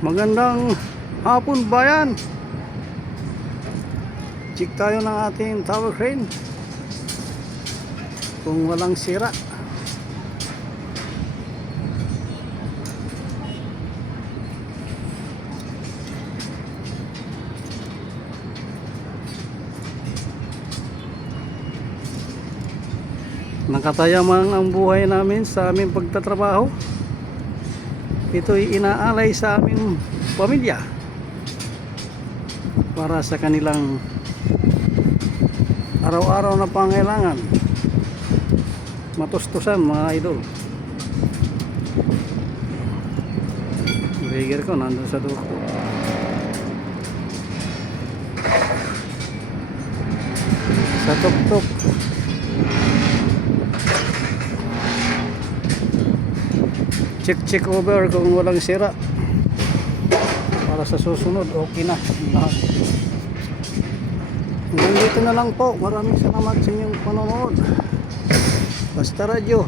Magandang hapon bayan. Check tayo ng ating tower crane kung walang sira. Nakatayaman ang buhay namin sa aming pagtatrabaho. Ito'y inaalay sa aming pamilya para sa kanilang araw-araw na pangailangan. Matustusan mga idol. Rigger ko nandun sa dulo. Sa tuk-tuk. Check over kung walang sira para sa susunod okay na lahat. Hanggang dito na lang po. Maraming salamat sa inyong panonood. Basta Radio.